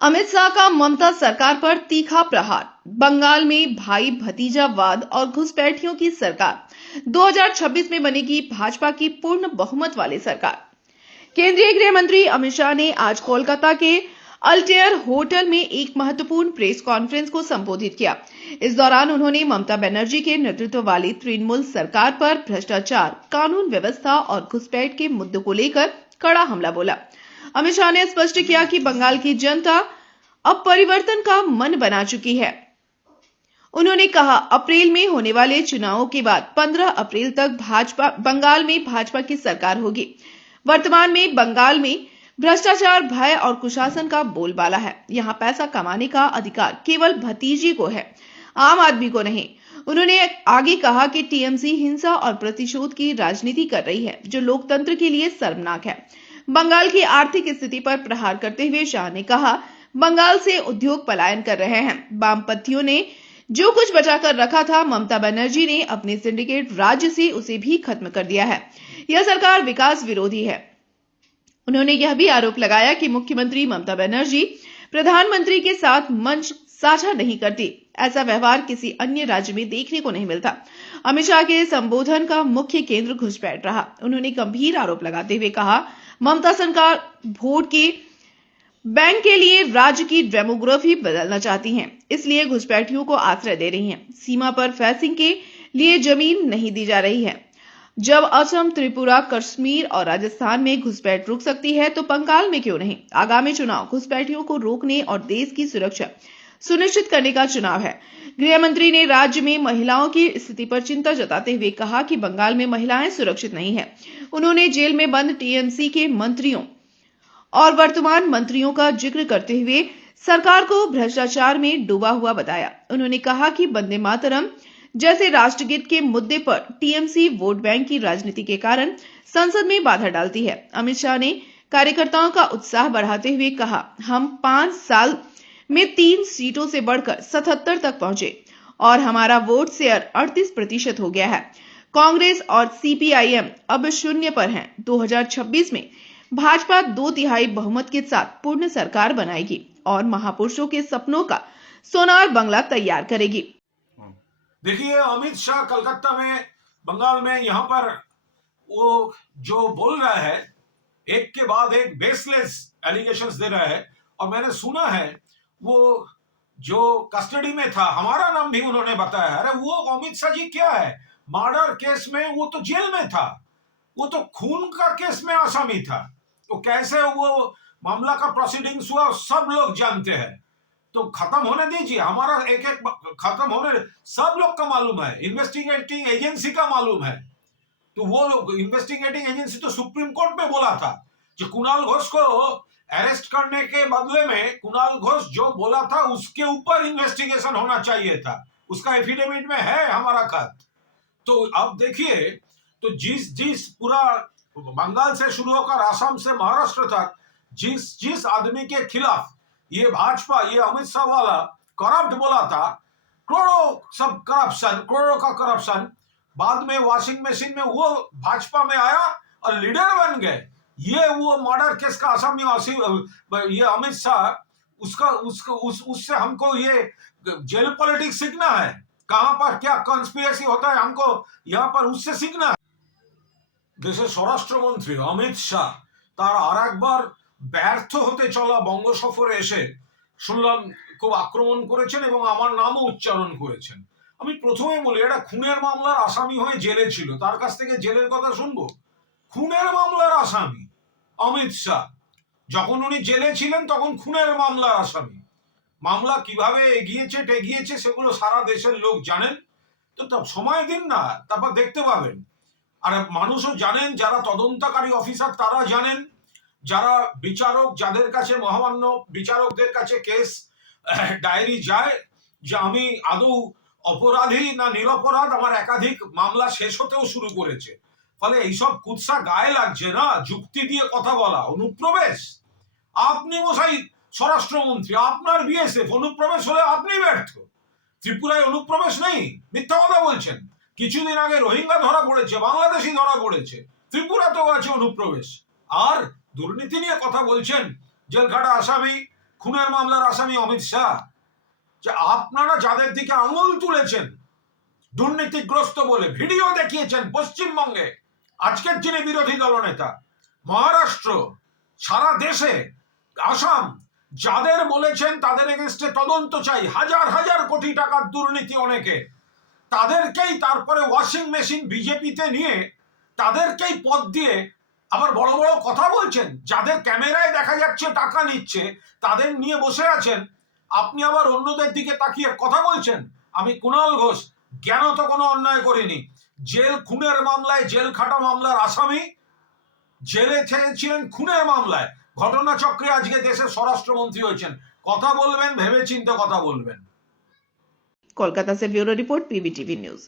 अमित शाह का ममता सरकार पर तीखा प्रहार। बंगाल में भाई भतीजावाद और घुसपैठियों की सरकार। 2026 में बनेगी भाजपा की पूर्ण बहुमत वाली सरकार। केंद्रीय गृह मंत्री अमित शाह ने आज कोलकाता के अल्टेयर होटल में एक महत्वपूर्ण प्रेस कॉन्फ्रेंस को संबोधित किया। इस दौरान उन्होंने ममता बनर्जी के नेतृत्व वाली तृणमूल सरकार पर भ्रष्टाचार, कानून व्यवस्था और घुसपैठ के मुद्दों को लेकर कड़ा हमला बोला। अमित शाह ने स्पष्ट किया कि बंगाल की जनता अब परिवर्तन का मन बना चुकी है। उन्होंने कहा, अप्रैल में होने वाले चुनावों के बाद 15 अप्रैल तक बंगाल में भाजपा की सरकार होगी। वर्तमान में बंगाल में भ्रष्टाचार, भय और कुशासन का बोलबाला है। यहां पैसा कमाने का अधिकार केवल भतीजी को है, आम आदमी को नहीं। उन्होंने आगे कहा कि टीएमसी हिंसा और प्रतिशोध की राजनीति कर रही है, जो लोकतंत्र के लिए शर्मनाक है। बंगाल की आर्थिक स्थिति पर प्रहार करते हुए शाह ने कहा, बंगाल से उद्योग पलायन कर रहे हैं। वामपंथियों ने जो कुछ बचाकर रखा था, ममता बनर्जी ने अपने सिंडिकेट राज्य से उसे भी खत्म कर दिया है। यह सरकार विकास विरोधी है। उन्होंने यह भी आरोप लगाया कि मुख्यमंत्री ममता बनर्जी प्रधानमंत्री के साथ मंच साझा नहीं करती। ऐसा व्यवहार किसी अन्य राज्य में देखने को नहीं मिलता। अमित शाह के संबोधन का मुख्य केंद्र घुसपैठ रहा। उन्होंने गंभीर आरोप लगाते हुए कहा, ममता सरकार वोट के बैंक के लिए राज्य की डेमोग्राफी बदलना चाहती हैं, इसलिए घुसपैठियों को आश्रय दे रही हैं। सीमा पर फेंसिंग के लिए जमीन नहीं दी जा रही है। जब असम, त्रिपुरा, कश्मीर और राजस्थान में घुसपैठ रुक सकती है, तो बंगाल में क्यों नहीं? आगामी चुनाव घुसपैठियों को रोकने और देश की सुरक्षा सुनिश्चित करने का चुनाव है। गृह मंत्री ने राज्य में महिलाओं की स्थिति पर चिंता जताते हुए कहा कि बंगाल में महिलाएं सुरक्षित नहीं है। उन्होंने जेल में बंद टीएमसी के मंत्रियों और वर्तमान मंत्रियों का जिक्र करते हुए सरकार को भ्रष्टाचार में डूबा हुआ बताया। उन्होंने कहा कि वंदे मातरम जैसे राष्ट्रगीत के मुद्दे पर टीएमसी वोट बैंक की राजनीति के कारण संसद में बाधा डालती है। अमित शाह ने कार्यकर्ताओं का उत्साह बढ़ाते हुए कहा, हम 5 साल में 3 सीटों से बढ़कर 77 तक पहुंचे और हमारा वोट शेयर 38% हो गया है। कांग्रेस और सीपीआईएम अब शून्य पर हैं। 2026 में भाजपा 2/3 बहुमत के साथ पूर्ण सरकार बनाएगी और महापुरुषों के सपनों का सोनार बंगला तैयार करेगी। देखिए, अमित शाह कलकत्ता में, बंगाल में, यहाँ पर वो जो बोल रहा है, एक के बाद एक बेसलेस एलिगेशंस दे रहा है। और मैंने सुना है वो जो कस्टडी में था, हमारा नाम भी उन्होंने बताया। अरे वो अमित शाह जी क्या है, मर्डर केस में वो तो जेल में था, वो तो खून का केस में आसामी था। तो कैसे वो मामला का प्रोसीडिंग्स हुआ सब लोग जानते हैं। तो खत्म होने दीजिए, हमारा एक एक खत्म होने, सब लोग का मालूम है, इन्वेस्टिगेटिंग एजेंसी का मालूम है। तो वो इन्वेस्टिगेटिंग एजेंसी तो सुप्रीम कोर्ट में बोला था कि कुणाल घोष को अरेस्ट करने के बदले में कुणाल घोष जो बोला था उसके ऊपर इन्वेस्टिगेशन होना चाहिए था। उसका एफिडेविट में है हमारा खत। तो अब देखिए, तो जिस जिस पूरा बंगाल से शुरू होकर असम से महाराष्ट्र तक जिस जिस आदमी के खिलाफ ये भाजपा, ये अमित शाह वाला करप्ट बोला था, करोड़ों सब करप्शन, करोड़ों का करप्शन, बाद में वॉशिंग मशीन में वो भाजपा में आया और लीडर बन गए। ये वो मर्डर केस का आसामी ये अमित शाह, उससे हमको ये जेल पॉलिटिक्स सीखना है। कहां पर क्या कॉन्स्पिरेसी होता है, हमको यहाँ पर उससे सीखना है। দেশের স্বরাষ্ট্রমন্ত্রী অমিত শাহ তার আরেকবার ব্যর্থ হতে চলা বঙ্গ সফরে এসে শুনলাম খুব আক্রমণ করেছেন এবং আমার নামও উচ্চারণ করেছেন। আমি প্রথমে বলি, এটা খুনের মামলার আসামি হয়ে জেলে ছিল, তার কাছ থেকে জেলের কথা শুনবো? খুনের মামলার আসামি অমিত শাহ, যখন উনি জেলে ছিলেন তখন খুনের মামলার আসামি। মামলা কিভাবে এগিয়েছে টেগিয়েছে সেগুলো সারা দেশের লোক জানেন। তো সময় দিন না, তারপর দেখতে পাবেন। আর মানুষও জানেন, যারা তদন্তকারী অফিসার তারা জানেন, যারা বিচারক, যাদের কাছে মহামান্য বিচারকদের কাছে কেস ডায়েরি যায় যে আমি আদৌ অপরাধী না নিরপরাধ, আমার একাধিক মামলা শেষ হতেও শুরু করেছে। ফলে এইসব কুৎসা গায়ে লাগছে না, যুক্তি দিয়ে কথা বলা। অনুপ্রবেশ, আপনি মশাই স্বরাষ্ট্রমন্ত্রী, আপনার বিএসএফ, অনুপ্রবেশ হলে আপনি ব্যর্থ। ত্রিপুরায় অনুপ্রবেশ নেই, মিথ্যা কথা বলছেন। কিছুদিন আগে রোহিঙ্গা ধরা পড়েছে, বাংলাদেশি ধরা পড়েছে, ত্রিপুরাতেও আছে অনুপ্রবেশ। আর দুর্নীতি নিয়ে কথা বলছেন, জেলখাটা আসামি, খুনের মামলার আসামি অমিত শাহ, যে আপনারা যাদের দিকে আঙুল তুলেছেন দুর্নীতিগ্রস্ত বলে ভিডিও দেখিয়েছেন পশ্চিমবঙ্গে, আজকের যিনি বিরোধী দলনেতা, মহারাষ্ট্র, সারা দেশে, আসাম, যাদের বলেছেন তাদের এগেনস্টে তদন্ত চাই, হাজার হাজার কোটি টাকার দুর্নীতি অনেকে, তাদেরকেই তারপরে ওয়াশিং মেশিন বিজেপিতে নিয়ে তাদেরকেই পদ দিয়ে আবার বড় বড় কথা বলছেন। যাদের ক্যামেরায় দেখা যাচ্ছে টাকা নিচ্ছে তাদের নিয়ে বসে আছেন, আপনি আবার অন্যদের দিকে তাকিয়ে কথা বলছেন। আমি কুণাল ঘোষ জ্ঞানত কোনো অন্যায় করিনি। জেল খুনের মামলায়, জেল খাটা মামলার আসামি, জেলে ছিলেন খুনের মামলায়, ঘটনাচক্রে আজকে দেশের স্বরাষ্ট্রমন্ত্রী হয়েছেন। কথা বলবেন ভেবেচিন্তে কথা বলবেন। कोलकाता से ब्यूरो रिपोर्ट, पीबीटीवी न्यूज।